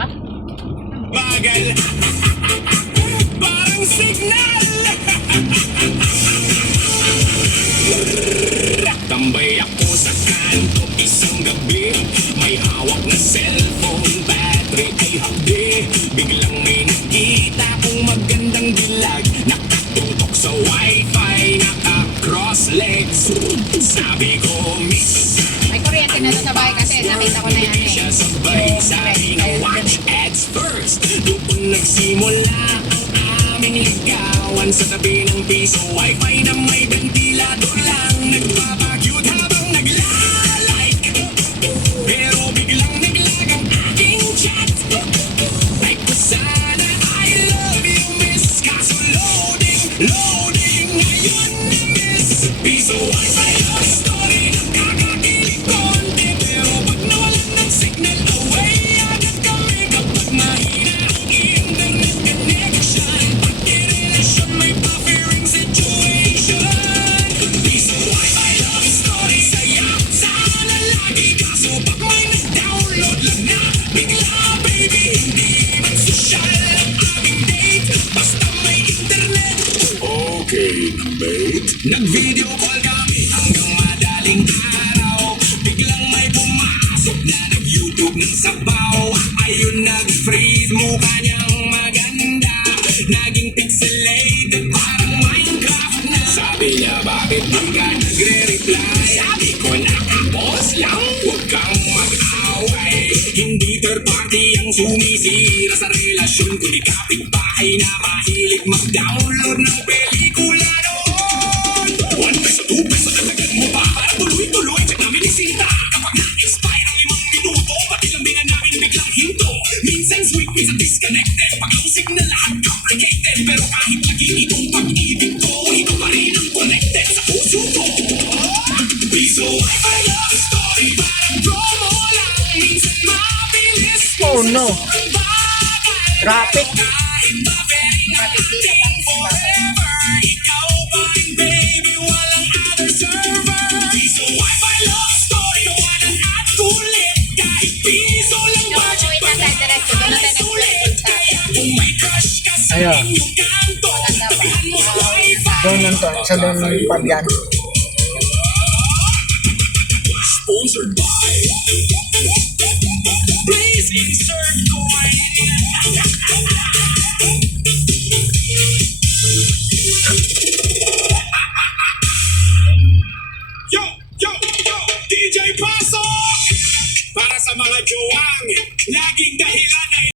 ka? Bagal. Parang signal. Tambay ako sa kanto isang gabi. May hawak na cellphone, battery ay hapdi. Biglang may nakita kong magandang dilag. Nakatutok sa wifi, naka-cross legs. Sabi ko, miss, May kuryente na doon sa bahay kasi nakita ko na yan eh. siya sabay. Sabi nga, watch ads first. Doon nagsimula ang aming ligawan. Sa tabi ng piso, wifi na may ventilador lang. Nagpapakyut habang naglalike. Pero biglang naglag ang aking chat. Ay ko sana, I love you miss. Kaso loading, ngayon na miss. Piso wifi love story, nakakakilig konti. Pero pag nawalan ng signal, away agad kami. Kapag mahina ang internet connection, pagkirelasyon may buffering situation. Piso wifi love story, saya sana lagi. Kaso pag may nag-download lang na bigla, baby, hindi man social ang aming date. Basta may internet. Okay na, mate. Nag-video call kami hanggang madaling araw. Biglang may pumasok na nag-YouTube ng sabaw. Ayun, nag-freeze, mukha niyang maganda. Naging pixelated, parang Minecraft na. Sabi niya, bakit di ka nagre-reply? Sabi ko, nakapos lang, huwag kang mag-away. Hindi third party ang sumisira sa relasyon, kundi kapitbahay na mahilig mag-download ng pelikula noon. 1 peso, 2 peso, dalagan mo pa para tuloy-tuloy. Check namin isita kapag na-expire ang 5 minuto. Pati lang din na namin biglang hinto. Minsan sweet, minsan disconnected. Pag low signal lahat complicated. Pero kahit laging itong pag-ibig ko, ito pa rin ang connected sa puso ko. Piso wifi love story, parang promo lang. Minsan mabilis, Oh no. sobrang bagal. Traffic. Kahit ba very natin forever, ikaw pa rin baby, walang other server. Piso wifi love story, walang at kulit. Kahit piso lang No, budget, wait na tayo diretso. Doon na tayo sulit. nag-play Kaya kung may crush ka sa Ayan. inyong kanto, Maganda ba? tabihan mo sa wifi. Doon lang to. Sa doon pa yan. Sponsored by Please insert coin. Yo, DJ Pasok! Para sa mga jowang laging dahilan ay